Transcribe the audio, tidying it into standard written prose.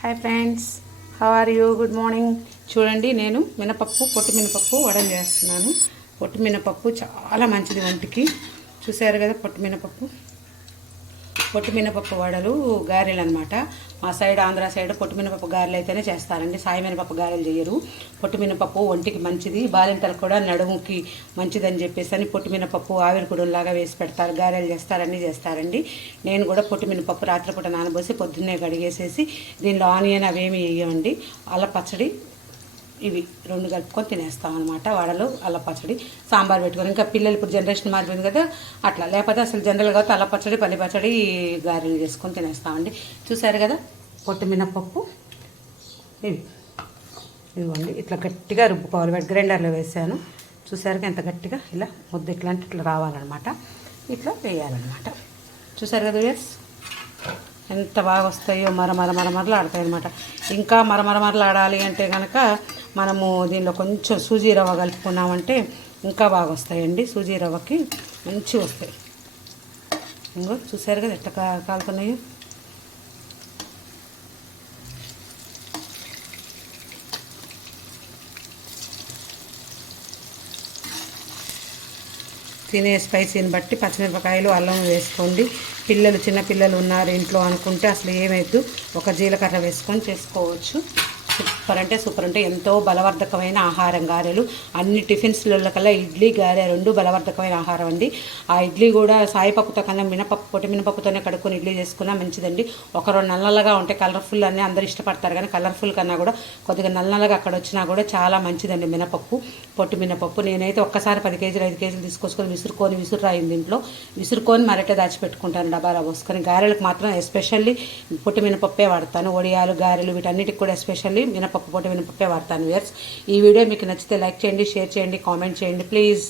Hi friends, how are you? Good morning. చూడండి, నేను మినపప్పు పొట్టు మినపప్పు వడలు చేస్తున్నాను. పొట్టు మినపప్పు చాలా మంచిది ఒంటికి. చూసారు కదా, పొట్టు మినపప్పు వడలు గారెలు అనమాట. మా సైడ్ ఆంధ్ర సైడ్ పొట్టు మినపప్పు గారెలు అయితేనే చేస్తారండి. సాయి మినపప్పు గారెలు చేయరు. పొట్టు మినపప్పు ఒంటికి మంచిది, బాలింతలు కూడా నడుముకి మంచిదని చెప్పేసి అని పొట్టు మినపప్పు ఆవిరి కుడులాగా వేసి పెడతారు, గారెలు చేస్తారు, అన్నీ చేస్తారండి. నేను కూడా పొట్టు మినపప్పు రాత్రిపూట నానబోసి పొద్దున్నే కడిగేసేసి దీనిలో ఆనియన్ అవేమి వేయమండి, అల్ల పచ్చడి ఇవి రెండు కలుపుకొని తినేస్తాం అనమాట. వడలు, అల్ల పచ్చడి, సాంబార్ పెట్టుకొని. ఇంకా పిల్లలు ఇప్పుడు జనరేషన్ మారిపోయింది కదా, అట్లా. లేకపోతే అసలు జనరల్గా అల్ల పచ్చడి, పల్లి పచ్చడి, గారెలు చేసుకొని తినేస్తామండి. చూసారు కదా, పొట్టు మినపప్పు ఇదిగోండి, ఇట్లా గట్టిగా రుబ్బుకోవాలి. గ్రైండర్లో వేసాను. చూసారుగా ఎంత గట్టిగా, ఇలా ముద్ద ఇట్లా రావాలన్నమాట. ఇట్లా వేయాలన్నమాట. చూసారు కదా వ్యూయర్స్, ఎంత బాగా వస్తాయో, మరమరలు ఆడతాయి అనమాట. ఇంకా మరమరలు ఆడాలి అంటే కనుక మనము దీనిలో కొంచెం సూజీ రవ్వ కలుపుకున్నామంటే ఇంకా బాగా వస్తాయండి. సూజీ రవ్వకి మంచిగా వస్తాయి. ఇంకో చూసారు కదా ఎట్లా కాలుతున్నాయో. తినే స్పైసీని బట్టి పచ్చిమిరపకాయలు, అల్లం వేసుకోండి. పిల్లలు, చిన్న పిల్లలు ఉన్నారు ఇంట్లో అనుకుంటే అసలు ఏమైద్దు, ఒక జీలకర్ర వేసుకొని చేసుకోవచ్చు. సూపర్ అంటే ఎంతో బలవర్ధకమైన ఆహారం గారెలు. అన్ని టిఫిన్స్లలో కల్లా ఇడ్లీ, గారె రెండు బలవర్ధకమైన ఆహారం అండి. ఆ ఇడ్లీ కూడా సాయిపప్పుతో కన్నా పొట్టి మినపప్పుతోనే కడుక్కొని ఇడ్లీ చేసుకున్నా మంచిదండి. ఒకరు నల్లగా ఉంటే కలర్ఫుల్ అని అందరూ ఇష్టపడతారు, కానీ కలర్ఫుల్ కన్నా కూడా కొద్దిగా నల్లగా అక్కడ వచ్చినా కూడా చాలా మంచిదండి మినపప్పు, పొట్టు మినపప్పు. నేనైతే ఒక్కసారి 10 కేజీలు 5 కేజీలు తీసుకొచ్చుకొని విసురురాయింది ఇంట్లో, విసురుకొని మరటే దాచిపెట్టుకుంటాను డబ్బాలో పోసుకొని. గారెలకు మాత్రం ఎస్పెషల్లీ పొట్టు మినపప్పే వాడతాను. వడియాలు, గారెలు వీటన్నిటికి కూడా ఎస్పెషల్లీ మినపప్పు, పొట్టు మినపప్పే వాడతాను. వ్యూయర్స్, ఈ వీడియో మీకు నచ్చితే లైక్ చేయండి, షేర్ చేయండి, కామెంట్ చేయండి ప్లీజ్.